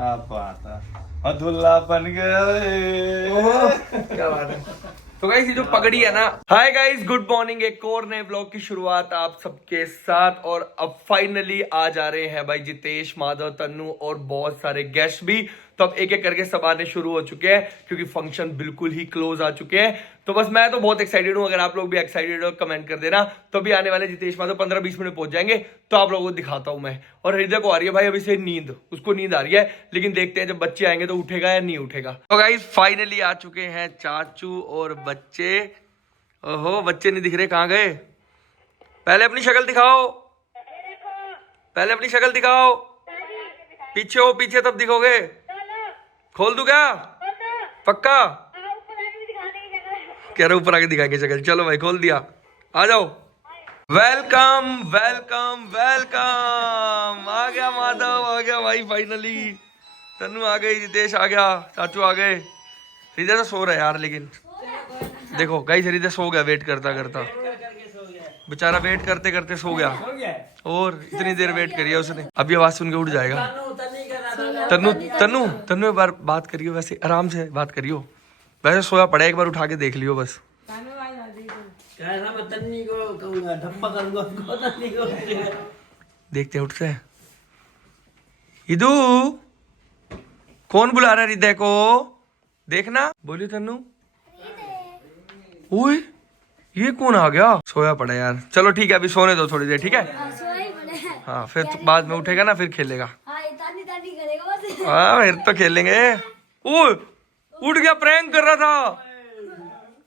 क्या बात है, अब्दुल्ला बन गया। क्या बात है। तो गाइस ये जो पगड़ी है ना, हाय गाइस, गुड मॉर्निंग। एक और नए ब्लॉग की शुरुआत आप सबके साथ। और अब फाइनली आ जा रहे हैं भाई जितेश, माधव, तन्नू और बहुत सारे गेस्ट भी। तो अब एक एक करके सब आने शुरू हो चुके हैं क्योंकि फंक्शन बिल्कुल ही क्लोज आ चुके हैं। तो बस मैं तो बहुत एक्साइटेड हूं, अगर आप लोग भी एक्साइटेड हो कमेंट कर देना। तो अभी आने वाले जितेश माधव 15-20 मिनट पहुंच जाएंगे, तो आप लोगों को दिखाता हूं मैं। और हृदय को आ रही है भाई अभी से नींद, उसको नींद आ रही है, लेकिन देखते हैं जब बच्चे आएंगे तो उठेगा या नहीं उठेगा। तो गाइस फाइनली आ चुके हैं चाचू और बच्चे। ओहो, बच्चे नहीं दिख रहे, कहाँ गए? पहले अपनी शक्ल दिखाओ, पहले अपनी शक्ल दिखाओ। पीछे हो, पीछे तब दिखोगे। खोल दूं क्या? पक्का? कह रहे ऊपर आके दिखाएंगे शक्ल। चलो भाई खोल दिया, आ जाओ। Welcome welcome welcome. आ गया माधव, आ गया भाई फाइनली। तन्नू आ गई, जितेश आ गया, चाचू आ गए। हृदय तो सो रहा है यार, लेकिन देखो गाइस हृदय सो गया वेट करता करता। बेचारा वेट करते करते सो गया। और इतनी देर वेट करी है उसने, अभी आवाज सुन के उठ जाएगा। तन्नू तन्नू तन्नू एक बार बात करियो, वैसे आराम से बात करियो। वैसे सोया पड़ा है, एक बार उठा के देख लियो बस। देखते उठते हैं। इदू कौन बुला रहा है हृदय को? देखना, बोलियो तन्नू। ओए ये कौन आ गया? सोया पड़ा यार। चलो ठीक है, अभी सोने दो थोड़ी देर, ठीक है? हाँ फिर तो बाद में उठेगा ना, फिर खेलेगा। हाँ फिर तो खेलेंगे। ओए उठ गया, प्रैंक कर रहा था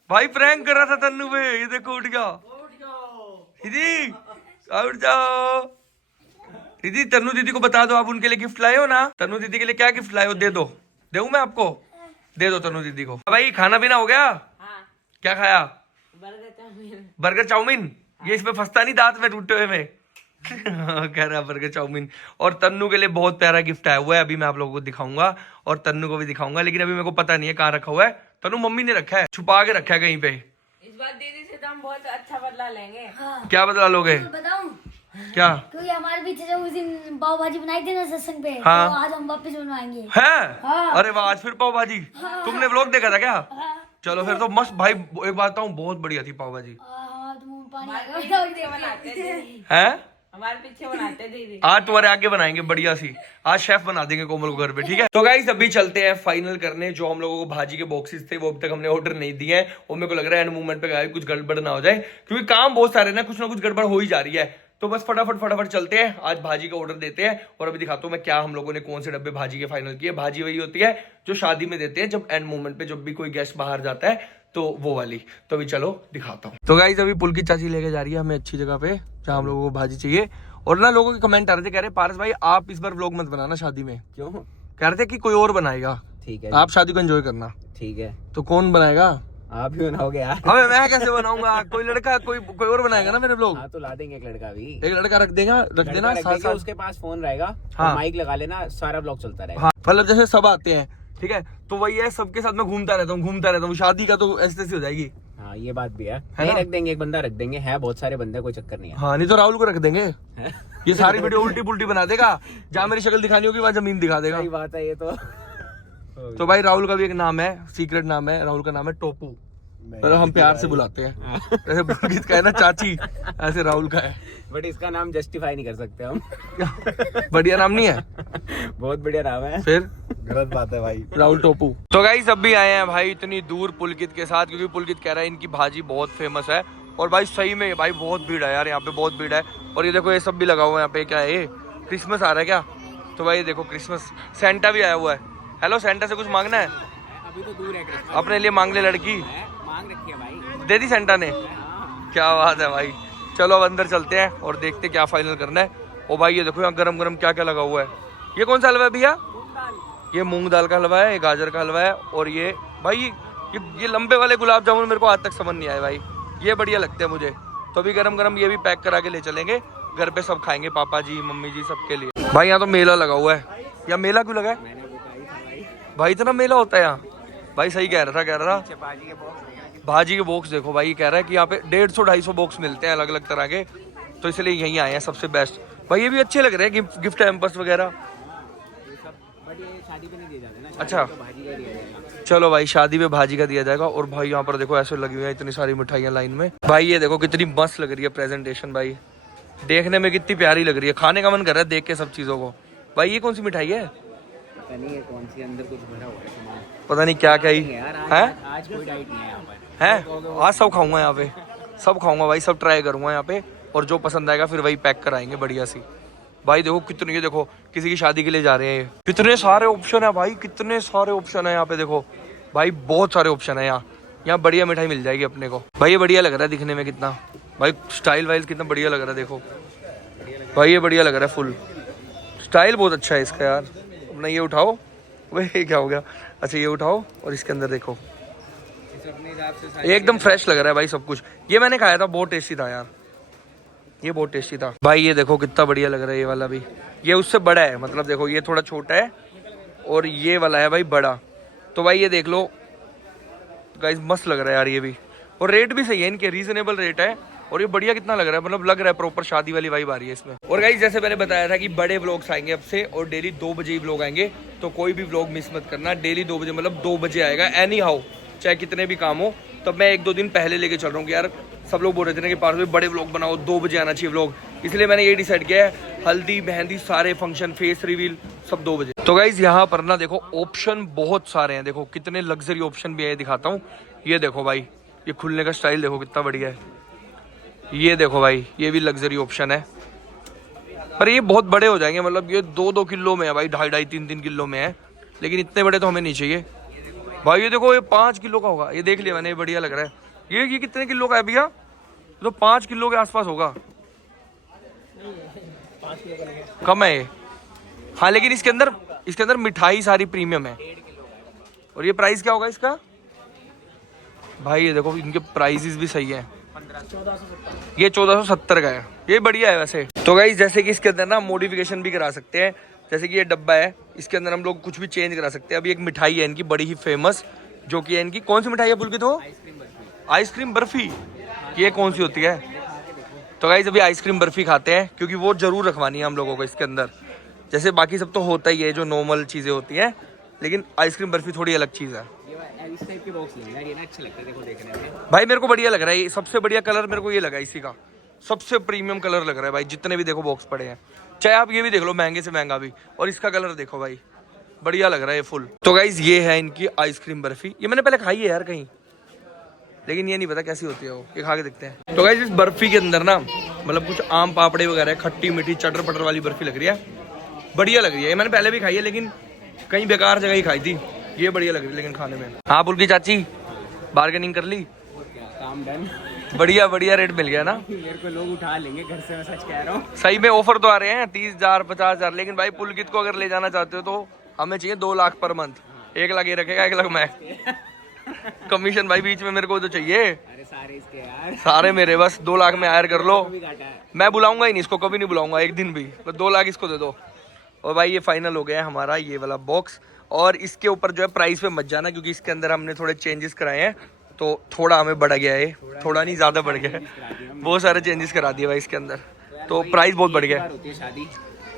भाई, प्रैंक कर रहा था तन्नू पे। ये देखो उठ गया। दीदी उठ जाओ। दीदी तन्नू दीदी को बता दो आप उनके लिए गिफ्ट लाए हो ना। तन्नू दीदी के लिए क्या गिफ्ट लाए हो? दे दो, दूं मैं आपको? दे दो तन्नू दीदी को। भाई खाना पीना हो गया? हाँ। क्या खाया? Burger chow mein. ये इसमें फंसता नहीं दांत में टूटे हुए में? कह रहा बर्गर चाउमीन। और तन्नू के लिए बहुत प्यारा गिफ्ट आया हुआ है, अभी मैं आप लोगों को दिखाऊंगा और तन्नू को भी दिखाऊंगा, लेकिन अभी मेरे को पता नहीं है कहाँ रखा हुआ है। तन्नू मम्मी ने रखा है, छुपा के रखा है कहीं पे। इस बार दीदी से तो हम बहुत अच्छा बदला लेंगे। हाँ। क्या बदला लोगे? बताऊं क्या? क्योंकि हमारे पीछे जब उस दिन पाव भाजी बनाई थी ना सत्संग पे, हाँ। तो आज हम वापस बनवाएंगे। है? हाँ। अरे वाह, आज फिर पाव भाजी। हाँ। तुमने व्लॉग देखा था क्या? हाँ। चलो फिर तो मस्त भाई। एक बात बताऊं, बहुत बढ़िया थी पाव भाजी। है हमारे पीछे बनाते दीदी। आज तुम्हारे आगे बनाएंगे बढ़िया सी। आज शेफ बना देंगे कोमल को घर पे, ठीक है? तो गाइस अभी चलते हैं फाइनल करने। जो हम लोगों को भाजी के बॉक्सेस थे वो अभी तक हमने ऑर्डर नहीं दिए हैं, और मेरे को लग रहा है एंड मूवमेंट पे गाइस कुछ गड़बड़ ना हो जाए, क्योंकि काम बहुत सारे ना कुछ गड़बड़ हो ही जा रही है। तो बस फटाफट चलते हैं, आज भाजी का ऑर्डर देते हैं। और अभी दिखाता हूँ मैं क्या हम लोगों ने कौन से डब्बे भाजी के फाइनल किए। भाजी वही होती है जो शादी में देते हैं, जब एंड मूवमेंट पे जब भी कोई गेस्ट बाहर जाता है, तो वो वाली। तो अभी चलो दिखाता हूँ। तो गाइस अभी पुल की चाची लेके जा रही है हमें अच्छी जगह पे, जहाँ हम लोगों को भाजी चाहिए। और ना लोगों के कमेंट आ रहे थे, कह रहे पारस भाई आप इस बार व्लॉग मत बनाना शादी में। क्यों? कह रहे थे कि कोई और बनाएगा। ठीक है, आप शादी को एंजॉय करना। ठीक है। तो कौन बनाएगा? आप ही बनाओगे यार। अबे मैं कैसे बनाऊंगा? कोई लड़का कोई और बनाएगा ना मेरे व्लॉग। हाँ तो ला देंगे एक लड़का भी। एक लड़का रख देना साथ। उसके पास फोन रहेगा, हाँ। माइक लगा लेना, सारा ब्लॉग चलता रहेगा। हाँ मतलब जैसे सब आते हैं, ठीक है? तो वही है, सबके साथ मैं घूमता रहता हूँ। शादी का तो ऐसे हो जाएगी। हाँ ये बात भी है ना? रख देंगे, एक बंदा रख देंगे, है बहुत सारे बंदे, कोई चक्कर नहीं है। हाँ नहीं तो राहुल को रख देंगे। ये सारी वीडियो उल्टी पुल्टी बना देगा, जहाँ मेरी शक्ल दिखानी होगी वहाँ जमीन दिखा देगा। सही बात है ये तो। तो भाई राहुल का भी एक नाम है, सीक्रेट नाम है राहुल का, नाम है टोपू। तो हम प्यार से बुलाते हैं, जैसे पुलकित का है ना चाची, ऐसे राहुल का है। बट इसका नाम जस्टिफाई नहीं कर सकते हम। बढ़िया नाम नहीं है? बहुत बढ़िया नाम है। फिर गलत बात है भाई। राहुल टोपू। तो गाइस अब भी आए हैं भाई इतनी दूर पुलकित के साथ, क्योंकि पुलकित कह रहा है इनकी भाजी बहुत फेमस है। और भाई सही में भाई बहुत भीड़ है यार, यहाँ पे बहुत भीड़ है। और ये देखो ये सब भी लगा हुआ है यहाँ पे। क्या है ये? क्रिसमस आ रहा है क्या? तो भाई देखो क्रिसमस, सेंटा भी आया हुआ है। हेलो, सेंटा से कुछ मांगना है? अभी तो दूर है क्रिसमस। अपने लिए मांग ले लड़की। मांग रखी है भाई, दे दी सेंटा ने। क्या बात है भाई। चलो अब अंदर चलते हैं और देखते क्या फाइनल करना है। ओ भाई ये देखो यहाँ गरम गरम क्या क्या लगा हुआ है। ये कौन सा हलवा है भैया? ये मूंग दाल का हलवा है, ये गाजर का हलवा है, और ये भाई ये लंबे वाले गुलाब जामुन मेरे को आज तक समझ नहीं आए भाई, ये बढ़िया लगते हैं मुझे। तो अभी गरम गरम ये भी पैक करा के ले चलेंगे घर पे, सब खाएंगे, पापा जी मम्मी जी सबके लिए। भाई यहाँ तो मेला लगा हुआ है। यहाँ मेला क्यों लगा है भाई? इतना मेला होता है यहाँ? भाई सही कह रहा था। भाजी के बॉक्स देखो भाई, कह रहा है कि यहाँ पे 150-250 बॉक्स मिलते हैं अलग अलग तरह के, तो इसलिए यहीं आए हैं सबसे बेस्ट। भाई ये भी अच्छे लग रहे हैं गिफ्ट हैम्पर्स वगैरह। बट ये शादी पे नहीं दिया जाता ना, अच्छा तो भाजी का दिया जाएगा। चलो भाई, शादी में भाजी का दिया जाएगा। और भाई यहाँ पर देखो ऐसे लगी हुई है इतनी सारी मिठाइयाँ लाइन में। भाई ये देखो कितनी मस्त लग रही है प्रेजेंटेशन भाई, देखने में कितनी प्यारी लग रही है, खाने का मन कर रहा है देख के सब चीज़ों को। भाई ये कौन सी मिठाई है? पता नहीं है कौन सी, अंदर कुछ भरा हुआ है सामान। पता नहीं क्या क्या ही यार है। आज कोई डाइट नहीं है यहाँ पर। हैं? आज सब खाऊंगा यहाँ पे, सब खाऊंगा भाई, सब ट्राई करूंगा यहाँ पे, और जो पसंद आएगा फिर वही पैक कराएंगे बढ़िया सी। भाई देखो कितने, ये देखो किसी की शादी के लिए जा रहे हैं, कितने सारे ऑप्शन है भाई, कितने सारे ऑप्शन है यहाँ पे देखो भाई, बहुत सारे ऑप्शन है यहाँ बढ़िया मिठाई मिल जाएगी अपने को। भाई ये बढ़िया लग रहा है दिखने में कितना, भाई स्टाइल वाइज कितना बढ़िया लग रहा है देखो भाई, ये बढ़िया लग रहा है, फुल स्टाइल बहुत अच्छा है इसका यार। अपना ये उठाओ, वही क्या हो गया, अच्छा ये उठाओ और इसके अंदर देखो अपने हिसाब से एकदम फ्रेश लग रहा है भाई सब कुछ। ये मैंने खाया था, बहुत टेस्टी था यार, ये बहुत टेस्टी था भाई। ये देखो कितना बढ़िया लग रहा है ये वाला भी, ये उससे बड़ा है, मतलब देखो ये थोड़ा छोटा है और ये वाला है भाई बड़ा। तो भाई ये देख लो गाइस, मस्त लग रहा है यार ये भी, और रेट भी सही है इनके, रीजनेबल रेट है। और ये बढ़िया कितना लग रहा है, मतलब लग रहा है प्रॉपर शादी वाली वाइब आ रही है इसमें। और गाइस जैसे मैंने बताया था कि बड़े व्लॉग्स आएंगे अब से, और डेली 2 बजे ही व्लॉग आएंगे, तो कोई भी व्लॉग मिस मत करना। डेली 2 बजे, मतलब 2 बजे आएगा एनी हाउ, चाहे कितने भी काम हो। तब मैं 1-2 दिन पहले लेके चल रहा हूँ कि यार सब लोग बोल रहे थे ना कि पार्थ में बड़े व्लॉग बनाओ, 2 बजे आना चाहिए व्लॉग, इसलिए मैंने ये डिसाइड किया है, हल्दी मेहंदी सारे फंक्शन, फेस रिवील सब 2 बजे। तो गाइस यहाँ पर ना देखो ऑप्शन बहुत सारे हैं, देखो कितने लग्जरी ऑप्शन भी है, दिखाता हूँ। ये देखो भाई, ये खुलने का स्टाइल देखो कितना बढ़िया है। ये देखो भाई, ये भी लग्जरी ऑप्शन है, पर ये बहुत बड़े हो जाएंगे, मतलब ये 2-2 किलो में है भाई, 2.5-2, 3-3 किलो में है, लेकिन इतने बड़े तो हमें नहीं चाहिए भाई। ये देखो ये 5 किलो का होगा, ये देख लिया मैंने, ये बढ़िया लग रहा है। ये कितने किलो का है भैया? तो 5 किलो के आसपास होगा, कम है ये। हाँ लेकिन इसके अंदर मिठाई सारी प्रीमियम है। और ये प्राइस क्या होगा इसका भाई? ये देखो इनके प्राइसेस भी सही है, ये 1470 का है, ये बढ़िया है वैसे। तो गाइस जैसे कि इसके अंदर ना मॉडिफिकेशन भी करा सकते हैं, जैसे कि ये डब्बा है, इसके अंदर हम लोग कुछ भी चेंज करा सकते हैं। अभी एक मिठाई है इनकी बड़ी ही फेमस, जो कि है इनकी, कौन सी मिठाई है पुलकित? तो आइसक्रीम बर्फी। ये कौन सी होती है? तो गाइस अभी आइसक्रीम बर्फी खाते हैं, क्योंकि वो जरूर रखवानी है हम लोगों को इसके अंदर। जैसे बाकी सब तो होता ही है जो नॉर्मल चीजें होती हैं, लेकिन आइसक्रीम बर्फी थोड़ी अलग चीज है। इस टाइप के बॉक्स लेंगे यार, ये ना अच्छा लगता है देखो देखने में भाई, मेरे को बढ़िया लग रहा है, सबसे बढ़िया कलर मेरे को ये लगा इसी का, सबसे प्रीमियम कलर लग रहा है भाई, जितने भी देखो बॉक्स पड़े हैं। चाहे आप ये भी देख लो, महंगे से महंगा भी, और इसका कलर देखो भाई, बढ़िया लग रहा है ये फुल। तो गाइज ये है इनकी आइसक्रीम बर्फी, ये मैंने पहले खाई है यार कहीं, लेकिन ये नहीं पता कैसी होती है वो, ये खा के देखते हैं। तो गाइज इस बर्फी के अंदर ना, मतलब कुछ आम पापड़े वगैरह, खट्टी मीठी चटर पटर वाली बर्फी लग रही है, बढ़िया लग रही है। ये मैंने पहले भी खाई है, लेकिन कहीं बेकार जगह ही खाई थी, ये बढ़िया लग रही है लेकिन खाने में। हाँ पुलकी चाची, बार्गेनिंग कर ली? काम डन। बढ़िया बढ़िया रेट मिल गया ना? मेरे को लोग उठा लेंगे घर से, मैं सच कह रहा हूँ। सही में ऑफर तो आ रहे हैं 30,000 50,000, लेकिन भाई पुलकित को अगर ले जाना चाहते हो तो हमें चाहिए 2 लाख पर मंथ। 1 लाख ये रखेगा, 1 लाख मैं। कमीशन भाई बीच में मेरे को तो चाहिए। अरे सारे इसके यार, सारे मेरे, बस 2 लाख में हायर कर लो। भी काटा है। मैं बुलाऊंगा ही नहीं इसको, कभी नहीं बुलाऊंगा एक दिन भी, बस 2 लाख इसको दे दो। और भाई ये फाइनल हो गया है हमारा ये वाला बॉक्स। और इसके ऊपर जो है प्राइस पे मत जाना, क्योंकि इसके अंदर हमने थोड़े चेंजेस कराए हैं, तो थोड़ा हमें बढ़ गया है, थोड़ा नहीं ज्यादा बढ़ गया है, बहुत सारे चेंजेस करा दिए भाई इसके अंदर, तो प्राइस बहुत बढ़ गया है। होती है शादी,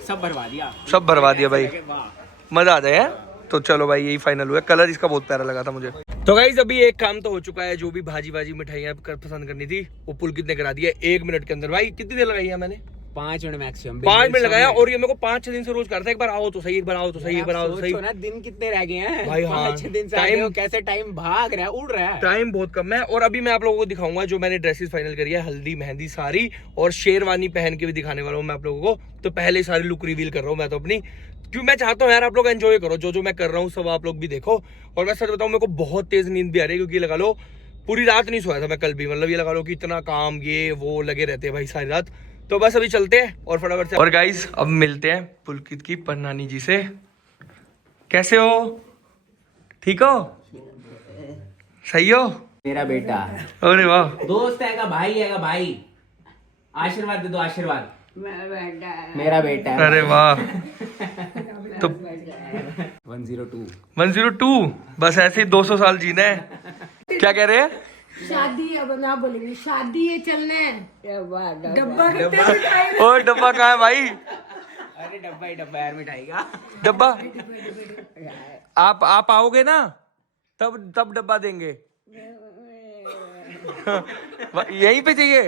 सब भरवा दिया, सब भरवा दिया भाई, वाह। मजा आ जाए। तो चलो भाई यही फाइनल हुआ, कलर इसका बहुत प्यारा लगा था मुझे। तो गाइस अभी एक काम तो हो चुका है, जो भी भाजी भाजी मिठाइयाँ पसंद करनी थी वो पुलकित ने करा दिया 1 मिनट के अंदर। भाई कितनी देर लगाई है मैंने? 5 मिनट मैक्सिमम, 5 मिनट लगाया, और ये मेरे को 5-6 दिन से रोज करता है, एक बार आओ तो सही, एक बार आओ तो सही, एक बार आओ तो सही। ना दिन कितने रह गए हैं भाई हाँ, 5-6 दिन से आगे हो, कैसे टाइम भाग रहा है, उड़ रहा है, टाइम बहुत कम है। और अभी मैं आप लोगों को दिखाऊंगा जो मैंने ड्रेसेस फाइनल करी है, हल्दी मेहंदी सारी, और शेरवानी पहन के भी दिखाने वाला हूँ मैं आप लोगों को। तो पहले सारी लुक रिवील कर रहा हूँ मैं तो अपनी, क्योंकि मैं चाहता हूँ यार आप लोग एंजॉय करो, जो मैं कर रहा हूँ सब आप लोग भी देखो। और मैं सच बताऊँ, मेरे को बहुत तेज नींद भी आ रही है, क्योंकि लगा लो पूरी रात नहीं सोया था मैं कल भी, मतलब ये लगा लो कि इतना काम ये वो लगे रहते हैं भाई सारी रात। तो बस अभी चलते हैं और फटाफट से। और गाइस अब मिलते हैं पुलकित की परनानी जी से। कैसे हो? ठीक हो? सही हो? मेरा बेटा, अरे वाह, दोस्त है भाई है भाई, आशीर्वाद दे दो, आशीर्वाद। मेरा बेटा है। अरे वाह। तो 102 बस ऐसे ही 200 साल जीना है। क्या कह रहे हैं? शादी अब ना बोलेंगे, शादी है चलना है। डब्बा कितने और डब्बा कहाँ है भाई? अरे डब्बा ही डब्बा यार मिठाई का। डब्बा आप आओगे ना तब डब्बा देंगे। यहीं पे चाहिए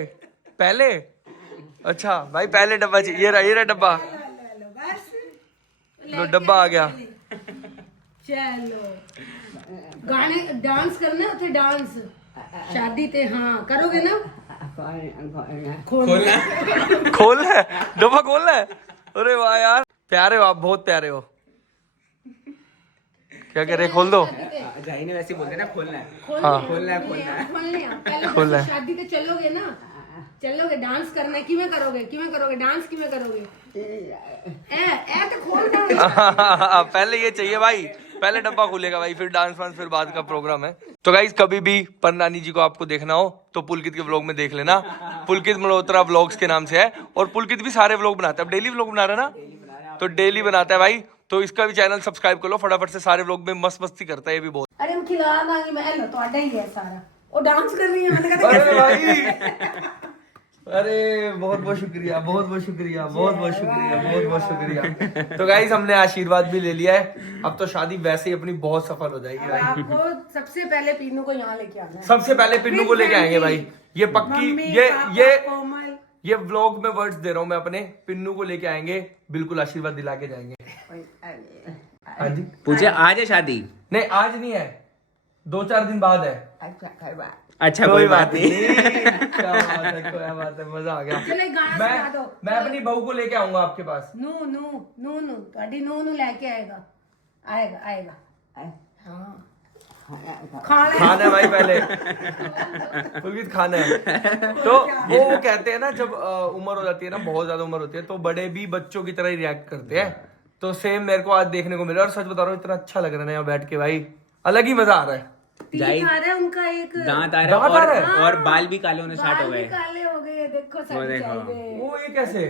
पहले? अच्छा भाई पहले डब्बा चाहिए। ये रहा डब्बा। लो डब्बा आ गया। चलो गाने डांस करना थे, डांस शादी ते। हाँ करोगे ना? खोलना खोलना है डब्बा, खोलना है। अरे वाह यार, प्यारे हो आप, बहुत प्यारे हो। क्या कह रहे, खोल दो। जाही ने वैसे बोलते ना, खोलना है। हाँ खोलना है, खोलना है। पहले खोलना है। शादी ते चलोगे ना, चलोगे डांस करना। किमें करोगे डांस, किमें करोगे? ए तो खोल ना। पहले ये चाहिए भाई, पहले डब्बा खुलेगा भाई, फिर डांस वांस, फिर बाद का प्रोग्राम है। तो गाइस कभी भी परनानी जी को आपको देखना हो तो पुलकित के व्लॉग में देख लेना। पुलकित मल्होत्रा व्लॉग्स के नाम से है, और पुलकित भी सारे व्लॉग बनाता है। अब डेली व्लॉग बना रहा है ना, तो डेली बनाता है भाई। तो इसका भी चैनल सब्सक्राइब कर लो फटाफट से। सारे व्लॉग में मस्त मस्ती करता है ये भी बहुत। अरे हम खिला दांगी, मैं लो तो आडा ही है सारा। वो डांस कर रही है, मैंने कहा अरे भाई, अरे बहुत बहुत शुक्रिया, बहुत बहुत शुक्रिया, बहुत बहुत शुक्रिया, बहुत बहुत शुक्रिया। तो गाइस हमने आशीर्वाद भी ले लिया है। अब तो शादी वैसे ही अपनी बहुत सफल हो जाएगी भाई। आपको सबसे पहले पीनू को यहाँ लेके आना है। सबसे पहले पिन्नू को लेके आएंगे भाई, ये पक्की। मम्मी, ये पापा, कोमल। ये व्लॉग में वर्ड्स दे रहा हूँ मैं अपने। पिन्नू को लेके आएंगे, बिल्कुल आशीर्वाद दिला के जाएंगे। हाँ जी। पूछे आज है शादी? नहीं आज नहीं है, 2-4 दिन बाद है। अच्छा कोई बात नहीं। क्या बात है, क्या बात है, मजा आ गया। चलो एक गाना सुना दो। मैं अपनी बहू को लेके आऊंगा आपके पास। नू नू नू नू ਤੁਹਾਡੀ नू नू लेके आएगा। हाँ खाना है भाई पहले, पुलकित खाना है। तो वो कहते हैं ना, जब उम्र हो जाती है ना, बहुत ज्यादा उम्र होती है, तो बड़े भी बच्चों की तरह ही रिएक्ट करते हैं। तो सेम मेरे को आज देखने को मिला, और सच बता रहा हूँ इतना अच्छा लग रहा है यहाँ बैठ के भाई, अलग ही मजा आ रहा है। जाही आ रहा है उनका एक दांत आ दांत आ रहा रहा है, है। और बाल भी काले होने स्टार्ट हो बाल भी गए। काले हो गए, देखो सब देखो। चाहिए। वो ये कैसे?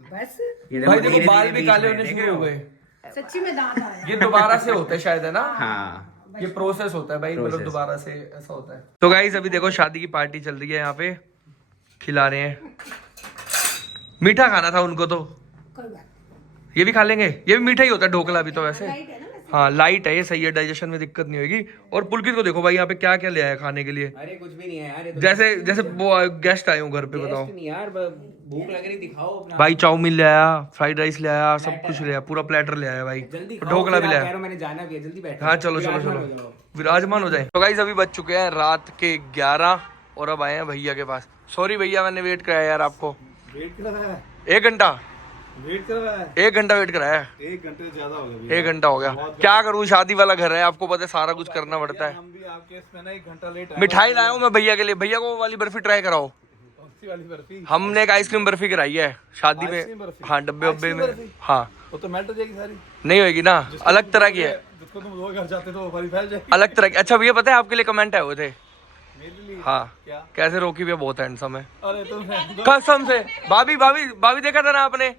बस भाई देखो बाल भी काले होने शुरू हो गए। सच्ची में दांत आया। ये दोबारा से होता है शायद, है ना? हाँ ये प्रोसेस होता है भाई, मतलब Process। दोबारा से ऐसा होता है। तो गाइस अभी देखो शादी की पार्टी चल रही है यहाँ पे, खिला रहे हैं। मीठा खाना था उनको तो कोई बात ये भी खा लेंगे। ये भी मीठा ही होता है ढोकला भी तो वैसे। लाइट है ना वैसे। हाँ लाइट है, ये सही है, डाइजेशन में दिक्कत नहीं होगी। और पुलकित को देखो भाई यहाँ पे क्या क्या ले आया खाने के लिए। अरे कुछ भी नहीं है यार, ये तो जैसे वो गेस्ट आए हो घर पे, बताओ टेस्ट नहीं यार, भूख लग रही, दिखाओ अपना। भाई। चाउमीन ले आया, फ्राइड राइस ले आया, सब कुछ ले आया, पूरा प्लेटर ले आया भाई। जल्दी ढोकला भी ले आया। मैंने जाना भी है, जल्दी बैठो। हाँ चलो चलो चलो, विराजमान हो जाए। तो गाइस अभी बज चुके हैं रात के 11, और अब आए हैं भैया के पास। सॉरी भैया मैंने वेट कराया यार आपको। वेट कराया? 1 घंटा वेट कराया? 1 घंटा वेट कराया। 1 घंटे से ज्यादा हो गया। 1 घंटा हो गया। क्या करूँ, शादी वाला घर है, आपको पता है सारा कुछ करना पड़ता है। हम भी आपके इसमें ना 1 घंटा लेट आए। मिठाई लाया हूँ मैं भैया के लिए। भैया को वो वाली बर्फी ट्राई कराओ। कौन-सी वाली बर्फी? हमने एक आइसक्रीम बर्फी कराई है शादी आइसक्रीम में। बर्फी? हाँ डब्बे वब्बे में। आइसक्रीम बर्फी? हाँ वो तो मेल्ट हो जाएगी सारी। नहीं होगी ना, अलग तरह की है, जिसको तुम रोज घर जाते तो वो सारी फैल जाएगी। अलग तरह की। अच्छा भैया पता है आपके लिए कमेंट आए हुए थे। मेरे लिए? हाँ क्या? कैसे रोकी भैया बहुत हैंडसम है, अरे तुम कसम से। भाभी देखा था ना आपने,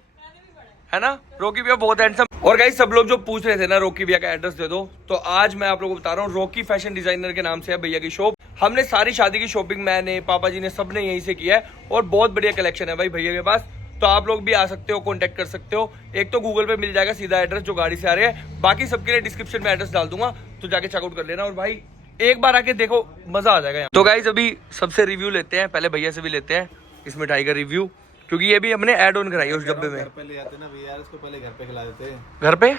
है ना? रॉकी भैया बहुत हैंडसम। और गाइस सब लोग जो पूछ रहे थे ना रॉकी भैया का एड्रेस दे दो, तो आज मैं आप लोगों को बता रहा हूँ। रॉकी फैशन डिजाइनर के नाम से है भैया की शॉप। हमने सारी शादी की शॉपिंग, मैंने, पापा जी ने, सबने यहीं से किया है, और बहुत बढ़िया कलेक्शन है भाई भैया के पास। तो आप लोग भी आ सकते हो, कांटेक्ट कर सकते हो। एक तो गूगल पे मिल जाएगा सीधा एड्रेस जो गाड़ी से आ रहे हैं, बाकी सबके लिए डिस्क्रिप्शन में एड्रेस डाल दूंगा, तो जाके चेकआउट कर लेना। और भाई एक बार आके देखो, मजा आ जाएगा। तो गाइस अभी सबसे रिव्यू लेते हैं, पहले भैया से भी लेते हैं इस मिठाई का रिव्यू, क्योंकि ये भी हमने ऐड ऑन कराई है उस डब्बे में। घर पे ले आते ना भैया, इसको पहले घर पे खिला देते। घर पे?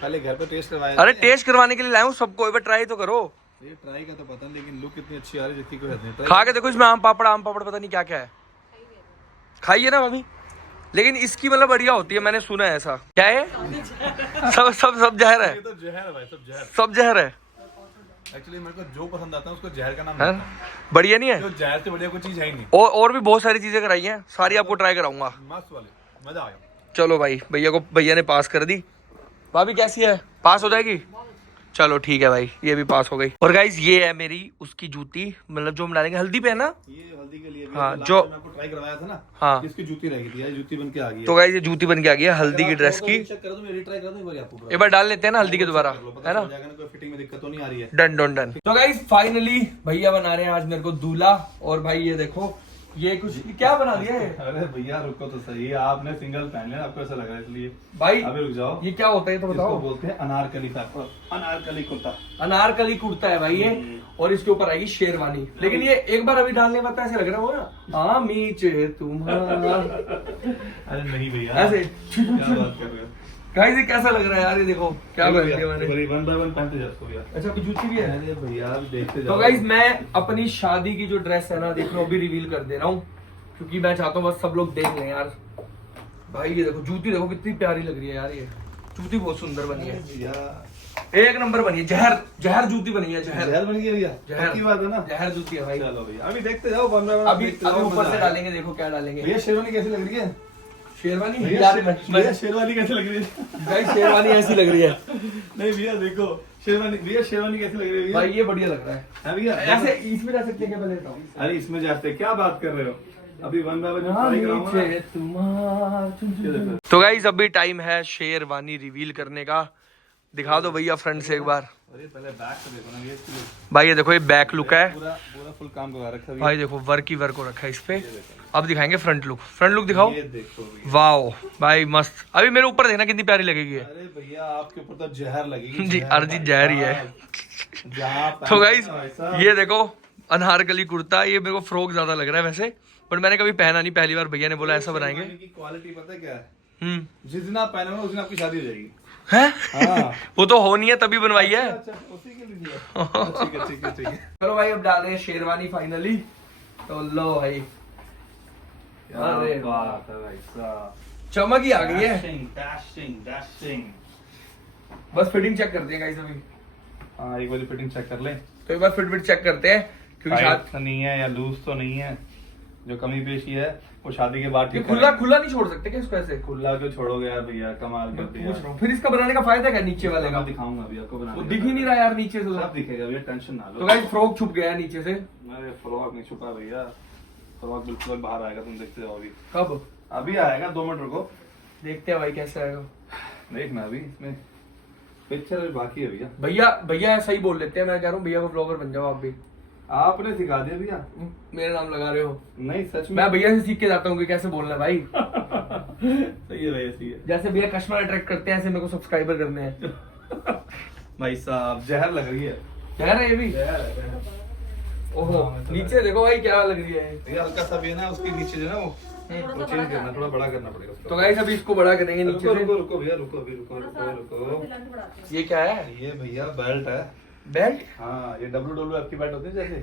पहले घर पे टेस्ट करवाया। अरे टेस्ट करवाने के लिए लाया हूँ सबको, एक बार ट्राई तो करो। ये ट्राई का तो पता नहीं, लेकिन लुक कितनी अच्छी आ रही है, जिसकी कोई हद नहीं। खा के देखो, इसमें आम पापड़ पता नहीं क्या क्या है। खाइए ना मम्मी, लेकिन इसकी मतलब बढ़िया होती है, मैंने सुना है ऐसा। क्या है? सब जहर है। ये तो जहर है भाई, सब जहर। सब जहर है एक्चुअली मेरे को जो पसंद आता है उसको जहर का नाम है? देता हूं। बढ़िया नहीं है? जो जहर से बढ़िया कोई चीज है ही नहीं। और भी बहुत सारी चीजें कराई हैं, सारी आपको ट्राई कराऊंगा। मस्त वाले, मजा आ गया। चलो भाई, भैया ने पास कर दी। भाभी कैसी है, पास हो जाएगी? चलो ठीक है भाई, ये भी पास हो गई। और गाइज ये है मेरी उसकी जूती, मतलब जो हम डालेंगे हल्दी पे, है ना? ये हल्दी के लिए भी हाँ, तो जो मैं आपको ट्राई करवाया था ना। हाँ। इसकी जूती रह गई थी, ये जूती बन के आ गई है। तो गाइज ये जूती बन के आ गई है हल्दी की ड्रेस की। चेक करो, तुम ट्राई कर दो एक बार आपको। एक बार डाल लेते हैं ना हल्दी के दोबारा, है ना? कोई फिटिंग में दिक्कत तो नहीं आ रही है। डन। तो गाइज फाइनली भैया बना रहे हैं आज मेरे को दूल्हा। और भाई ये देखो, ये कुछ क्या बना दिया है अरे भैया रुको तो सही, आपने सिंगल पहन लिया, आपको ऐसा लग रहा है इसलिए। भाई अभी रुक जाओ, ये क्या होता है तो इसको बताओ। बोलते हैं अनारकली फैक्टर, अनारकली कुर्ता। अनारकली कुर्ता है भाई ये, और इसके ऊपर आएगी शेरवानी। लेकिन ये एक बार अभी डालने पता ऐसे लग रहा हो ना, हाँ मीचे तुम्हारा अरे नहीं भैया, ऐसे क्या बात कर रहे हो? गाइस ये कैसा लग रहा है यार, ये देखो क्या पहन लिया मैंने। बड़ी 1 by 1 पहनते जाओ इसको भैया। अच्छा अभी जूती भी है। अरे भैया आप देखते जाओ। तो गाइस मैं अपनी शादी की जो ड्रेस है ना देख लो अभी रिवील कर दे रहा हूँ, क्योंकि मैं चाहता हूँ बस सब लोग देख लें यार। भाई ये देखो जूती देखो कितनी प्यारी लग रही है यार, ये जूती बहुत सुंदर बनी है भैया एक नंबर बनी है। जहर जहर जूती बनी है, जहर जहर बन गई भैया, जहर की बात है ना। जहर जूती है भाई। चलो भैया अभी देखते जाओ, 1 by 1 अभी देखते जाओ, ऊपर मजा से आएगा। डालेंगे, देखो क्या डालेंगे। भैया शेरवानी कैसी लग रही है? शेरवानी भैया यार भैया शेरवानी कैसी लग रही है? गाइस शेरवानी ऐसी लग रही है नहीं भैया देखो शेरवानी, भैया शेरवानी कैसी लग रही है भैया? भाई, ये बढ़िया लग रहा है। हाँ भैया ऐसे इसमें जा सकते हैं क्या, पहले बताओ। अरे इसमें जाते क्या बात कर रहे हो? अभी 1 by 1 हाँ, ट्राई कराऊंगा नीचे तुम्हारा। तो गाइस अभी टाइम है शेरवानी रिवील करने का। दिखा दो भैया फ्रंट से एक बार। अरे पहले बैक तो देखो ना, ये इसकी भाई ये देखो ये बैक लुक है पूरा पूरा फुल काम करवा रखा है भाई, देखो वर्क ही वर्क हो रखा है इस पे। अब दिखाएंगे फ्रंट लुक, फ्रंट लुक दिखाओ। ये देखो भैया। वाओ भाई मस्त। अभी मेरे ऊपर देखना कितनी प्यारी लगेगी ये। अरे भैया आपके ऊपर तो जहर लगेगी जी, अर्जित जहर ही है। जहाँ तो गाइस ऐसा ये देखो अनारकली कुर्ता, ये मेरे को फ्रॉक ज्यादा लग रहा है वैसे, बट मैंने कभी पहना नहीं, पहली बार भैया ने बोला ऐसा बनाएंगे। की क्वालिटी पता है क्या है? जिस दिन आप पहनोगे उस दिन आपकी शादी हो जाएगी। हैं? हाँ। वो तो होनी है तभी बनवाई है। अच्छा उसी के लिए ठीक है ठीक है ठीक है। चलो भाई अब डाल रहे हैं शेरवानी फाइनली। तो लो भाई, अरे क्या बात है भाई साहब, चमक ही आ गई है। Dashing dashing. बस फिटिंग चेक करते हैं गाइस अभी। हाँ एक बार फिटिंग चेक कर लें, तो एक बार फिट चेक करते हैं, क्योंकि टाइट शायद तो नहीं है या लूज तो नहीं है, जो कमी पेशी है वो शादी के बाद ये ठीक खुला करेंगे। खुला नहीं छोड़ सकते क्या इसको ऐसे? खुला क्यों छोड़ोगे यार भैया, कमाल मैं कर दिया। पूछ रहा हूँ, फिर इसका बनाने का फायदा क्या नीचे वाले का? मैं दिखाऊंगा अभी आपको वो बनाने दिख का। ही नहीं रहा यार नीचे से सब तो। दिखेगा भैया, टेंशन ना लो। तो गाइस फ्रॉक छुप गया है नीचे से। अरे फ्रॉक नहीं छुपा भैया, फ्रॉक बिल्कुल बाहर आएगा, तुम देखते जाओ अभी। कब? अभी आएगा, 2 मिनट रुको, देखते हैं भाई कैसे आएगा। देखना अभी इसमें पिक्चर अभी बाकी है भैया। भैया भैया सही बोल लेते हैं, मैं कह रहा हूँ भैया को ब्लॉगर बन जाओ आप भी। आपने सिखा दिया भैया। मेरा नाम लगा रहे हो। नहीं सच में मैं भैया से सीख के जाता हूँ कि कैसे बोलना है भाई। सही है भैया सही है। जैसे भैया कस्टमर अट्रैक्ट करते हैं ऐसे मेरे को सब्सक्राइबर करने हैं। भाई साहब जहर लग रही है। जहर है ये भी। ओहो नीचे देखो भाई क्या लग रही है। ये हल्का सा भी है ना, उसके नीचे जो है ना वो चेंज करना, थोड़ा बड़ा करना पड़ेगा उसको। तो गाइस अभी इसको बड़ा करेंगे नीचे रुको से। रुको रुको भैया, रुको अभी रुको रुको रुको। ये क्या है? ये भैया बेल्ट है। बेल्ट? हाँ ये WWF की बेल्ट होती है जैसे।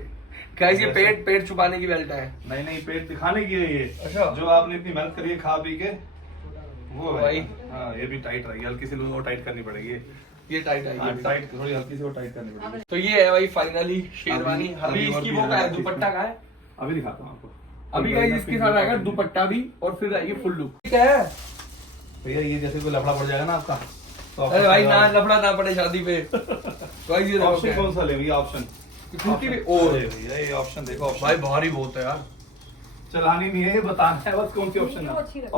गाइस ये पेट पेट छुपाने की बेल्ट है। नहीं नहीं पेट दिखाने की है ये। अच्छा। जो आपने इतनी मेहनत करी है खा पी के वो है भाई। हाँ ये भी टाइट रहेगी, हल्की सी वो टाइट करनी पड़ेगी। ये टाइट है हाँ ये। टाइट थोड़ी हल्की सी वो टाइट करनी पड़ेगी। तो ये है भाई फाइनली शेरवानी। अभी- अभी अभी और इसकी भी वो का है, है, दुपट्टा का है। अभी दिखाता हूँ आपको। अभी गाइस इसके साथ आएगा दुपट्टा भी और फिर आएगी फुल लुक। क्या है? भैया ये जैसे कोई लफड़ा पड़ जाएगा ना आपका तो अरे भाई ना लफड़ा ना पड़े शादी पे। गाइस ये देखो ऑप्शन क्या है। कौन सा ले भैया? ऑप्शन छुट्टी भी ओ अरे भैया ये ऑप्शन देखो, ऑप्शन भाई भारी बहुत है यार। चलानी नहीं है, ये बताना है बस कौन सी ऑप्शन है।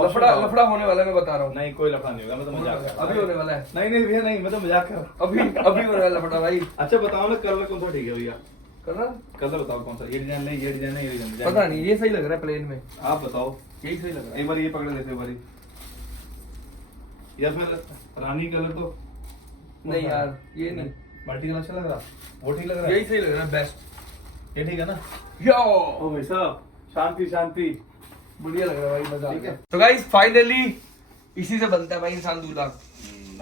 लफड़ा लफड़ा होने वाला है, मैं बता रहा हूँ। नहीं कोई लफड़ा नहीं होगा, मैं तो मजाक कर रहा हूँ। अभी होने वाला है। नहीं नहीं भैया नहीं, मैं तो मजाक कर रहा हूँ। अभी अभी होने वाला लफड़ा भाई। अच्छा बताओ ना कलर कौन सा ठीक है भैया? करना कलर बताओ कौन सा, ये डिजाइन नहीं ये डिजाइन नहीं ये डिजाइन पता नहीं, ये सही लग रहा है प्लेन में। आप बताओ। यही सही लग रहा है। एक बार ये पकड़ लेते, एक बारी यार मैं रानी कलर तो नहीं यार ये नहीं, मल्टी कलर अच्छा लग रहा, वो ठीक लग रहा यही है, सही लग रहा है बेस्ट। ये ठीक है ना? यो ओ भाई साहब शांति शांति। बढ़िया लग रहा है भाई, मजा ठीक ठीक है। है। तो गाइस फाइनली इसी से बनता है भाई इंसान दूल्हा,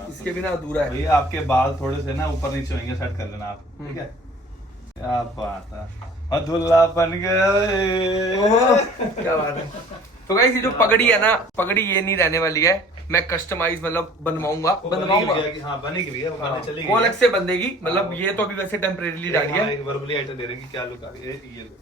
इसके बिना अधूरा है। भैया आपके बाल थोड़े से ना ऊपर नीचे होंगे, सेट कर लेना आप, ठीक है? क्या बात है, और दूल्हा बन गए। क्या बात है। तो गाइस ये जो पगड़ी है ना, पगड़ी ये नहीं रहने वाली है, मैं कस्टमाइज मतलब बनवाऊंगा हाँ बनेगी भैया, वो खाने चलेगी। वो अलग से बंदेगी, मतलब ये तो अभी वैसे टेम्परेरीली डाली है। एक वर्बली आइटम दे रहे हैं कि क्या लुक आ रही है, ये देखो।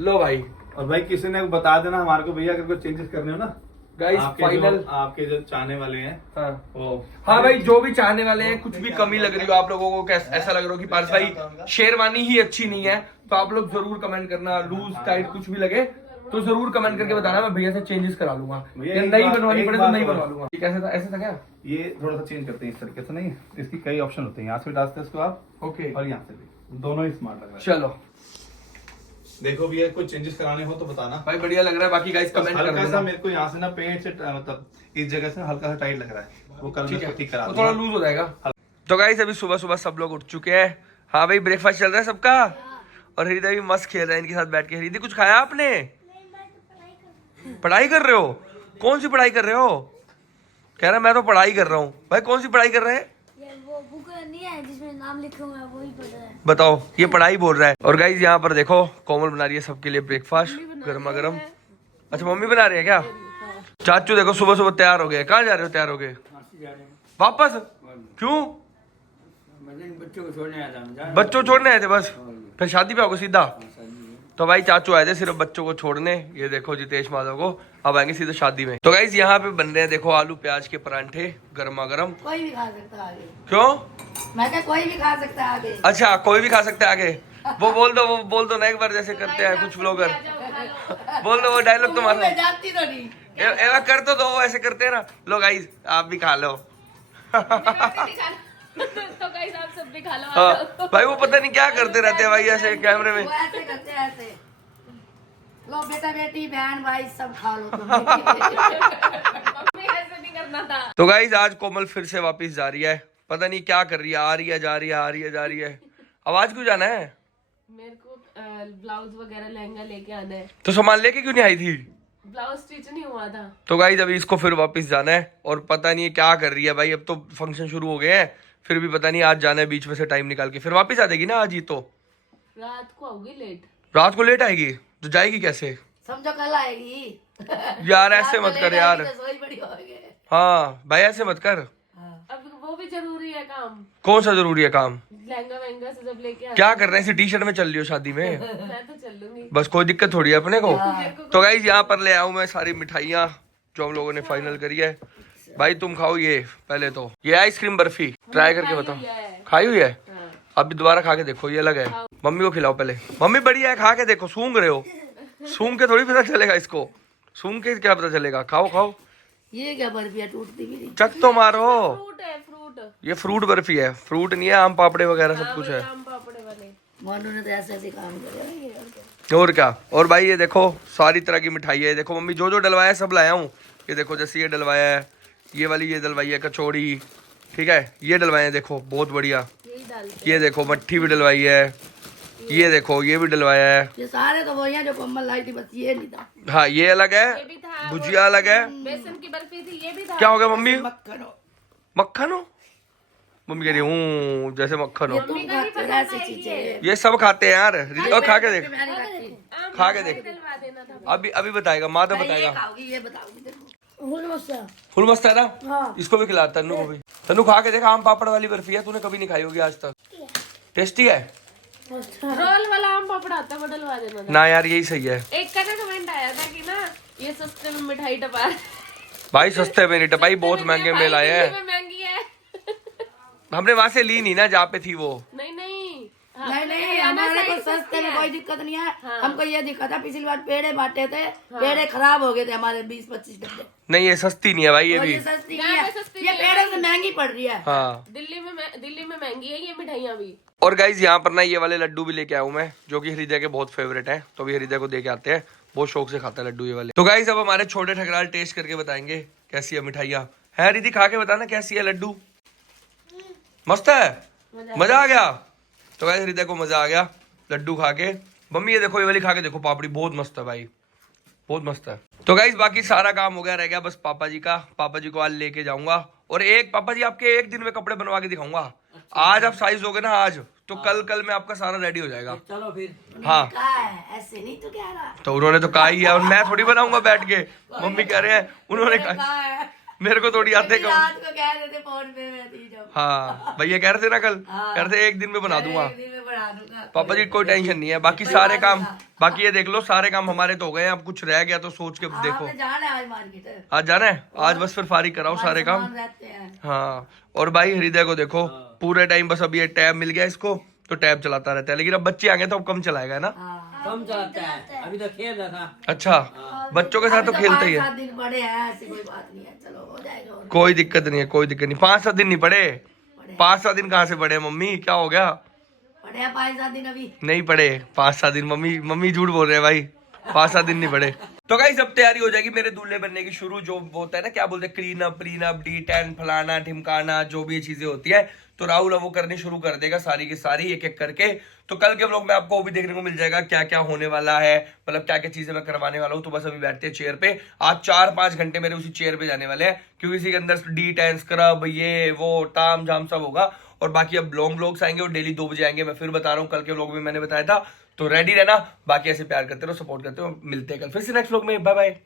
लो भाई और भाई किसी ने बता देना हमारे को भैया, अगर कोई चेंजेस करने हो ना गाइस फाइनल। आपके जो चाहने वाले हैं हाँ वो हाँ भाई जो भी चाहने वाले हैं, कुछ भी कमी लग रही हो आप लोगों को, कैसा ऐसा लग रहा हो कि पार्थ भाई शेरवानी ही अच्छी नहीं है, तो आप लोग जरूर कमेंट करना। लूज टाइट कुछ भी लगे तो जरूर कमेंट करके बताना, मैं भैया से चेंजेस करा लूंगा। भैया या एक नहीं बात- बनवानी एक पड़े तो बात नहीं और। बनवा लूंगा। ये कैसे था, ऐसा था क्या? ये थोड़ा सा चेंज करते हैं इस तरीके से, नहीं इसकी कई ऑप्शन होते हैं, यहाँ से भी डालते हैं इसको आप ओके और यहाँ से भी, दोनों ही स्मार्ट लग रहा है। चलो देखो भैया कुछ चेंजेस कराने हो तो बताना। भाई बढ़िया लग रहा है, बाकी गाइस कमेंट कर हल्का सा देना। मेरे को यहाँ से ना पेट से मतलब इस जगह से हल्का सा टाइट लग रहा है, वो कल मैं ठीक करा वो थोड़ा लूज हो जाएगा। तो गाइस अभी सुबह सुबह सब लोग उठ चुके हैं। हाँ भाई ब्रेकफास्ट चल रहा है सबका, और हृदय भी मस्त खेल रहा है इनके साथ बैठ के। हृदय कुछ खाया आपने? पढ़ाई कर रहे हो? कौन सी पढ़ाई कर रहे हो? कह रहा मैं तो पढ़ाई कर रहा हूँ। भाई कौन सी पढ़ाई कर रहे हैं? ये वो बुक नहीं है जिसमें नाम लिखे हुए हैं वही पढ़ रहा है। बताओ, ये पढ़ाई बोल रहा है। और गाइस यहाँ पर देखो कोमल बना रही है सबके लिए ब्रेकफास्ट गर्मा गर्म। अच्छा मम्मी बना रही है क्या? चाचू देखो सुबह सुबह तैयार हो गए। कहाँ जा रहे हो तैयार हो गए? वापस? क्यों? बच्चों को छोड़ने आया था। बच्चों छोड़ने आए थे बस, फिर शादी पे आओगे सीधा? तो भाई चाचू आए थे सिर्फ बच्चों को छोड़ने। ये देखो जितेश माधव को, अब आएंगे सीधे शादी में। तो गाइस यहाँ पे बन रहे हैं देखो आलू प्याज के परांठे गर्मा गर्म। कोई भी खा सकता है आगे। क्यों? मैं क्या कोई भी खा सकता है आगे। अच्छा कोई भी खा सकता है आगे। वो बोल दो ना एक बार, जैसे करते हैं कुछ ब्लॉगर। बोल दो वो डायलॉग तुम्हारा। जाती तो नहीं। कर तो दो, ऐसे करते हैं ना। लो गाइस आप भी खा लो। तो गाइस आप सब भी खा लो। हाँ भाई वो पता नहीं क्या करते रहते हैं भाई ऐसे कैमरे में। वो ऐसे करते हैं ऐसे। लो बेटा बेटी बहन भाई सब खा लो तुम। मम्मी ऐसे नहीं करना था। तो गाइस आज कोमल फिर से वापस जा रही है, पता नहीं क्या कर रही है, आ रही है जा रही है, आ रही है जा रही है। अब आज क्यों जाना है? मेरे को ब्लाउज वगैरह लहंगा लेके आना है। तो सामान लेके क्यों नहीं आई थी? ब्लाउज स्टिच नहीं हुआ था। तो गाइस अभी इसको फिर वापस जाना है, और पता नहीं क्या कर रही है भाई। अब तो फंक्शन शुरू हो गए हैं, फिर भी पता नहीं आज जाना है बीच में से टाइम निकाल के। फिर वापस आ जाएगी ना आज ही? तो रात को आऊंगी लेट। रात को लेट आएगी तो जाएगी कैसे? समझो कल आएगी। यार ऐसे मत कर यार। सोई बड़ी हो गई। हाँ भाई ऐसे मत कर। अब वो भी जरूरी है काम। कौन सा जरूरी है काम? लहंगा वहंगा से जब लेके क्या कर रहे हैं? इसी टी शर्ट में चल रही हो शादी में? मैं तो चल लूंगी। बस कोई दिक्कत थोड़ी है अपने को। तो गाइस यहाँ पर ले आऊं मैं सारी मिठाइयाँ जो हम लोगों ने फाइनल करी है। भाई तुम खाओ ये पहले। तो ये आइसक्रीम बर्फी ट्राई करके बताओ। खाई हुई है? अभी दोबारा खा के देखो, ये अलग है। मम्मी को खिलाओ पहले। मम्मी बढ़िया है, खा के देखो। सूंघ रहे हो? सूंघ के थोड़ी पता चलेगा इसको, सूंघ के क्या पता चलेगा। खाओ खाओ। ये क्या बर्फी है टूटती भी नहीं। चक तो मारो। फ्रूट है फ्रूट। ये फ्रूट बर्फी है, फ्रूट नहीं है। आम पापड़े वगैरह सब कुछ है। आम पापड़े वाले मोनू ने तो ऐसे ऐसे काम करे। और क्या। और भाई ये देखो सारी तरह की मिठाई है। देखो मम्मी जो जो डलवाया है सब लाया हूँ। ये देखो जैसे ये डलवाया है, ये वाली ये डलवाई है कचौड़ी, ठीक है। ये डलवाए हैं देखो बहुत बढ़िया। ये देखो मट्ठी भी डलवाई है। ये देखो ये भी डलवाया है। ये सारे तो वही हैं जो कोमल लाई थी, बस ये नहीं था। हाँ ये अलग है, भुजिया अलग है। बेसन की बर्फी थी, ये भी था। क्या हो गया मम्मी? मक्खन हो। मक्खन हो? मम्मी कह रही हूँ जैसे मक्खन हो। तुम खाते हो ऐसी चीजें। ये सब खाते हैं यार। और खा के देख, मैंने खाती। खा के देख। डलवा देना था। अभी बताएगा, माता ये बताएगा। खाओगी ये बताओगी देखो। फुल मस्त है ना? इसको भी खिला तन्नू को भी। तन्नू खा के देख, आम पापड़ वाली बर्फी है, तूने कभी नहीं खाई होगी आज तक। टेस्टी है रोल वाला आम पापड़ आता है, वो डलवा देना था। ना यार, यही सही है। एक का कमेंट आया था कि ना ये सस्ते में मिठाई टपा। भाई सस्ते में नहीं टपाई, बहुत महंगे में लाए हैं। महंगी है। हमने वहां से ली नहीं ना जहाँ पे थी वो। नहीं नहीं नहीं हमारे को सस्ते में कोई दिक्कत नहीं है। हमको ये दिक्कत है, पिछली बार पेड़े बांटे थे, पेड़े खराब हो गए थे हमारे 20-25 डब्बे। नहीं ये सस्ती नहीं है भाई, ये और भी ये सस्ती यहाँ नहीं पे है, सस्ती ये नहीं है पेड़ों से महंगी पड़ रही है। हाँ। दिल्ली में महंगी है ये मिठाइयाँ भी। और गाइज यहाँ पर ना ये वाले लड्डू भी लेके आया हूँ मैं, जो कि हृदय के बहुत फेवरेट हैं। तो अभी हृदय को दे के आते हैं, बहुत शौक से खाता है लड्डू ये वाले। तो गाइज अब हमारे छोटे ठकराल टेस्ट करके बताएंगे कैसी है मिठाइयाँ। है रिद्धि, खा के बताना कैसी है लड्डू। मस्त है, मजा आ गया। तो गाइज हृदय को मजा आ गया लड्डू खा के। मम्मी ये देखो, ये वाली खा के देखो, पापड़ी बहुत मस्त है भाई, बहुत मस्त है। तो गाइज बाकी सारा काम हो गया, रह गया बस पापा जी का। पापा जी को आज लेके जाऊंगा, और एक पापा जी आपके एक दिन में कपड़े बनवा के दिखाऊंगा। आज आप साइज दोगे ना आज, तो कल में आपका सारा रेडी हो जाएगा। चलो फिर। हाँ कहा है ऐसे नहीं तो कह रहा। तो उन्होंने तो कहा ही है, और मैं थोड़ी बनाऊंगा बैठ के। मम्मी कह रहे हैं, उन्होंने कहा कहा है मेरे को थोड़ी आते कम। रात को कह रहे थे फोन पे मैं थी जब। हाँ भैया कह रहे थे ना कल, कह रहे थे एक दिन में बना दूंगा। एक दिन में बना दूंगा। पापा जी कोई टेंशन नहीं है, बाकी सारे काम, बाकी ये देख लो सारे काम हमारे तो हो गए हैं। अब कुछ रह गया तो सोच के देखो। आपने जाना है आज मार्केट। आज जाना है, आज बस फिर फारिग कराओ सारे काम। सामान रहते हैं। हाँ। और भाई हृदय को देखो पूरे टाइम बस अब ये टैब मिल गया इसको, तो टैब चलाता रहता है। लेकिन अब बच्चे आ गए तो अब कम चलाएगा ना। कम चलाता है, अभी तो खेल रहा था। अच्छा, बच्चों के साथ तो खेलता ही है। 5-7 दिन बड़े हैं, ऐसी कोई बात नहीं है, चलो हो जाएगा। और कोई दिक्कत नहीं है, कोई दिक्कत नहीं। 5-7 दिन नहीं पड़े। 5-7 दिन कहाँ से पड़े मम्मी, क्या हो गया? पढ़े हैं 5-7 दिन अभी। नहीं पढ़े 5-7 दिन, मम्मी झूठ बोल रहे हैं भाई, 5-7 दिन नहीं पढ़े। तो गाइस अब तैयारी हो जाएगी मेरे दूल्हे बनने की शुरू, जो होता है ना क्या बोलते हैं clean up preen up D10 फलाना ढिमकाना जो भी चीजें होती है, तो राहुल अब वो करनी शुरू कर देगा सारी की सारी एक एक करके। तो कल के व्लॉग में आपको वो भी देखने को मिल जाएगा क्या क्या होने वाला है, मतलब क्या क्या चीजें मैं करवाने वाला हूँ। तो बस अभी बैठते हैं चेयर पे, आज 4-5 घंटे मेरे उसी चेयर पे जाने वाले हैं, क्योंकि इसी के अंदर D10 स्क्रब ये वो ताम झाम सब होगा। और बाकी अब लॉन्ग व्लॉग्स आएंगे और डेली 2 बजे आएंगे, मैं फिर बता रहा हूँ, कल के व्लॉग में मैंने बताया था। तो रेडी रहना, बाकी ऐसे प्यार करते रहो, सपोर्ट करते रहो, मिलते हैं कल फिर से नेक्स्ट व्लॉग में, बाय बाय।